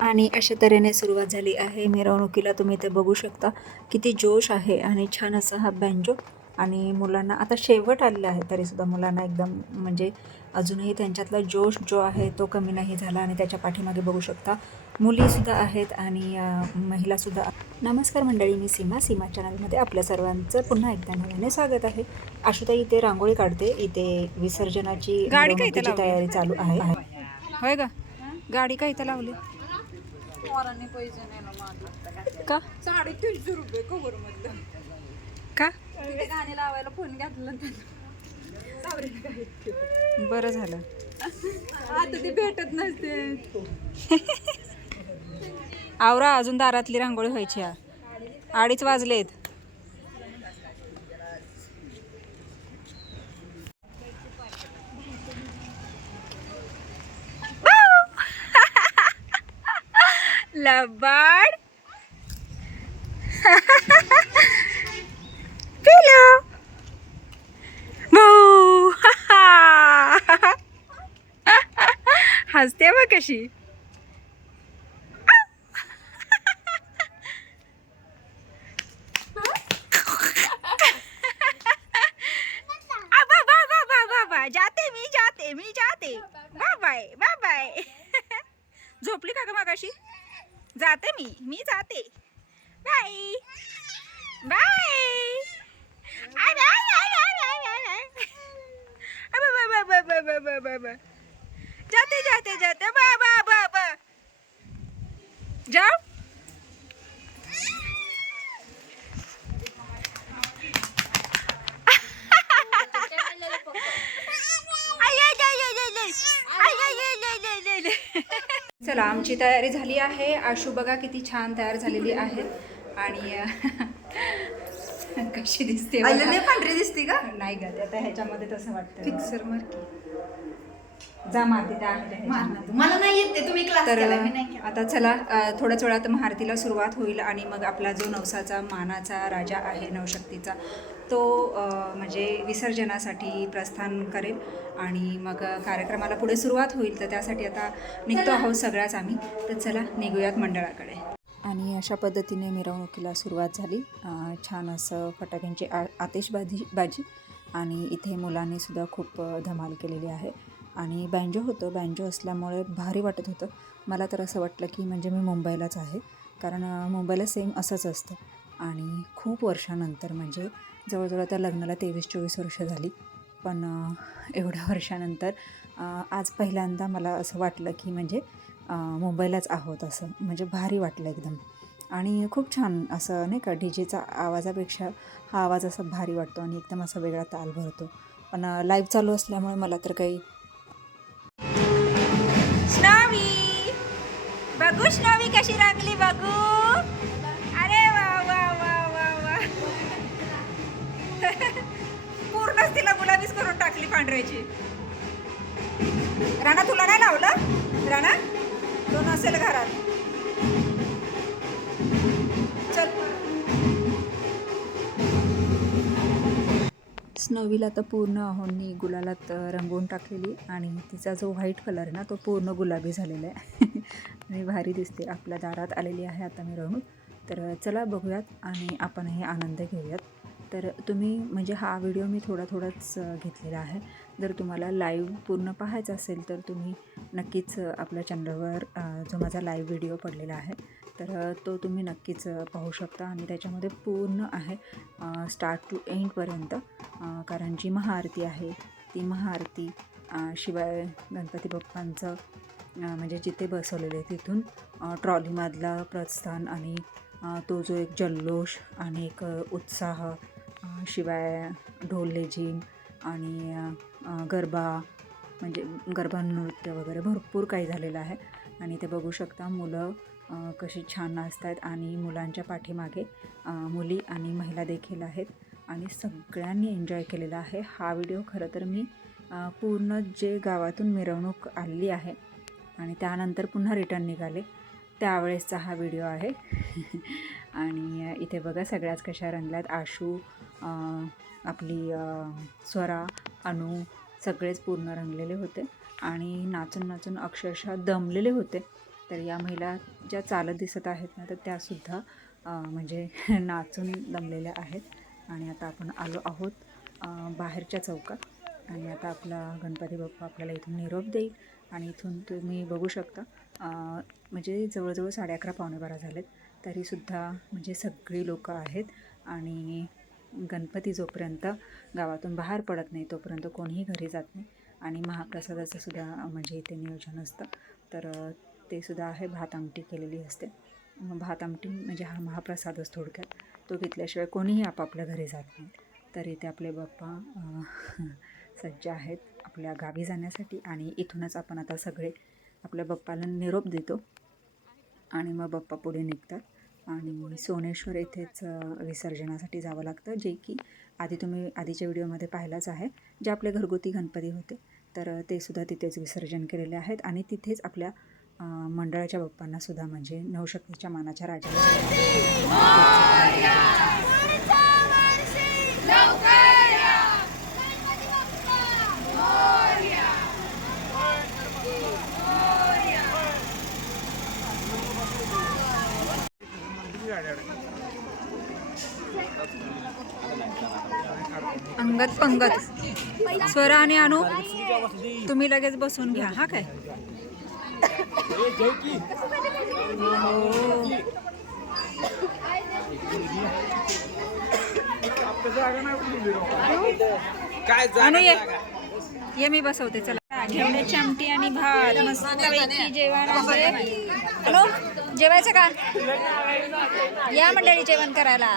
आणि अशा तऱ्हेने सुरुवात झाली आहे. मिरवणुकीला तुम्ही ते बघू शकता किती जोश आहे आणि छान असा हा बँजो. आणि मुलांना आता शेवट आलेला आहे तरीसुद्धा मुलांना एकदम म्हणजे अजूनही त्यांच्यातला जोश जो आहे तो कमी नाही झाला आणि त्याच्या पाठीमागे बघू शकता मुलीसुद्धा आहेत आणि महिलासुद्धा. नमस्कार मंडळी मी सीमा सीमा चॅनलमध्ये आपल्या सर्वांचं पुन्हा एकदा नव्याने स्वागत आहे. आशुताई इथे रांगोळी काढते. इथे विसर्जनाची इथे? तयारी चालू आहे. होय का गाडी काय इथं लावली? पोरांनी पैसे नेलं मागं का? साडेतीनशे रुपये कवर मधलं. का? तिथे गाणी लावायला फोन घातला काय बरं झालं. आता ते भेटत नसते. आवरा अजून दारातली रांगोळी व्हायची. अडीच वाजलेत. लबाड पिलो. भाऊ हसते मग कशी. जाते मी जाते मी जाते. Bye bye bye. झोपली का ग मागाशी? जाते मी मी जाते. Bye. Bye. Bye bye bye bye. Bye bye bye bye bye bye चला आमची तयारी झाली आहे. आशू बघा किती छान तयार झालेली आहे. आणि कशी दिसते. पांढरी दिसते का? नाही ग आता ह्याच्यामध्ये तसं वाटतं. फिक्सर मारकी जा मारते त्या. मला नाही येत ते. तुम्ही क्लास तर केला मी नाही केला. आता चला अ, थोड्याच वेळात महाआरतीला सुरुवात होईल आणि मग आपला जो नवसाचा मानाचा राजा आहे नवशक्तीचा तो अ, म्हणजे विसर्जनासाठी प्रस्थान करेल आणि मग कार्यक्रमाला पुढे सुरुवात होईल. तर त्यासाठी आता निघतो आहोत सगळ्याच आम्ही. तर चला निघूयात मंडळाकडे. आणि अशा पद्धतीने मिरवणुकीला सुरुवात झाली. अ, छान असं फटाक्यांची आ आतिषबाजी बाजी आणि इथे मुलांनी सुद्धा खूप अ, धमाल केलेली आहे. आणि बँजो होतं. बँजो असल्यामुळे भारी वाटत होतं. मला तर असं वाटलं की म्हणजे मी मुंबईलाच आहे. कारण मुंबईला सेम असंच असतं. आणि खूप वर्षानंतर म्हणजे जवळजवळ त्या लग्नाला तेवीस चोवीस वर्ष झाली. पण एवढ्या वर्षानंतर आज पहिल्यांदा मला असं वाटलं की म्हणजे मुंबईलाच आहोत असं. म्हणजे भारी वाटलं एकदम. आणि खूप छान असं नाही का डी जेचा आवाजापेक्षा हा आवाज असा भारी वाटतो आणि एकदम असा वेगळा ताल भरतो. पण लाईव्ह चालू असल्यामुळे मला तर काही बघू स्नावी कशी रंगली बघू? अरे वा वा वा वा वा. पूर्णच तिला गुलाबीच करून टाकली पांढऱ्याची. राणा तुला नाही लावलं? राणा दोन असेल घरात. चल. स्नोवीला तर पूर्ण अहोंनी गुलालात रंगवून टाकलेली आणि तिचा जो व्हाईट कलर आहे ना तो पूर्ण गुलाबी झालेला आहे. आणि भारी दिसते आपल्या दारात आलेली आहे आता मिरवणूक तर चला बघूयात आणि आपणही आनंद घेऊयात. तर तुम्ही म्हणजे हा व्हिडिओ मी थोडा थोडाच घेतलेला आहे. जर तुम्हाला लाईव्ह पूर्ण पाहायचं असेल तर तुम्ही नक्कीच आपल्या चॅनलवर जो माझा लाईव्ह व्हिडिओ पडलेला आहे तर तो तुम्ही नक्कीच पाहू शकता आणि त्याच्यामध्ये पूर्ण आहे स्टार्ट टू एंडपर्यंत कारण जी महाआरती आहे ती महाआरती शिवाय गणपती बाप्पांचं म्हणजे जिथे बसवलेले तिथून ट्रॉलीमधला प्रस्थान आणि तो जो एक जल्लोष आणि एक उत्साह शिवाय ढोल लेझिम आणि गरबा म्हणजे गरबा नृत्य वगैरे भरपूर काही झालेलं आहे. आणि ते बघू शकता मुलं कशी छान नाचत आहेत आणि मुलांच्या पाठीमागे मुली आणि महिला देखील आहेत आणि सगळ्यांनी एन्जॉय केलेला आहे. हा व्हिडिओ खरं तर मी पूर्ण जे गावातून मिरवणूक आलेली आहे आणि त्यानंतर पुन्हा रिटर्न निघाले. त्यावेळेसचा हा व्हिडिओ आहे. आणि इथे बघा सगळ्याच कशा रंगल्यात. आशू आपली स्वरा अनु सगळेच पूर्ण रंगलेले होते. आणि नाचून नाचून अक्षरशः दमलेले होते. तर या महिला ज्या चालत दिसत आहेत ना तर त्यासुद्धा म्हणजे नाचून दमलेल्या आहेत. आणि आता आपण आलो आहोत बाहेरच्या चौकात. आणि आता आपला गणपती बाप्पा आपल्याला इथून निरोप देईल. आणि इथून तुम्ही बघू शकता म्हणजे जवळजवळ साडे अकरा पावणे बारा झालेत. तरीसुद्धा म्हणजे सगळी लोकं आहेत आणि गणपती जोपर्यंत गावातून बाहेर पडत नाही तोपर्यंत कोणीही घरी जात नाही. आणि महाप्रसादाचं सुद्धा म्हणजे इथे नियोजन असतं. तर ते सुद्धा आहे भात आमटी केलेली असते. भात आमटी म्हणजे हा महाप्रसादच थोडक्यात. तो घेतल्याशिवाय कोणीही आपापल्या घरी जात नाही. तर इथे आपले बाप्पा सज्ज आहेत. आपल्या गावी जाण्यासाठी आणि इथूनच आपण आता सगळे आपल्या बाप्पाला निरोप देतो. आणि मग बाप्पा पुढे निघतात. आणि सोनेश्वर येथेच विसर्जनासाठी जावं लागतं जे की आधी तुम्ही आधीच्या व्हिडिओमध्ये पाहिलाच आहे जे आपले घरगुती गणपती होते. तर ते सुद्धा तिथेच विसर्जन केलेले आहेत आणि तिथेच आपल्या मंडळाच्या बाप्पांना सुद्धा म्हणजे नवशक्तीच्या मानाच्या राजाला अंगत पंगत. स्वरा आणि अनु तुम्ही लगेच बसून घ्या हा काय? काय अनु ये. ये मी बसवते चला. घेवड्याची आमटी आणि भात मस्त जेवण आहे. अनु जेवायचं का? या मंडळी जेवण करायला.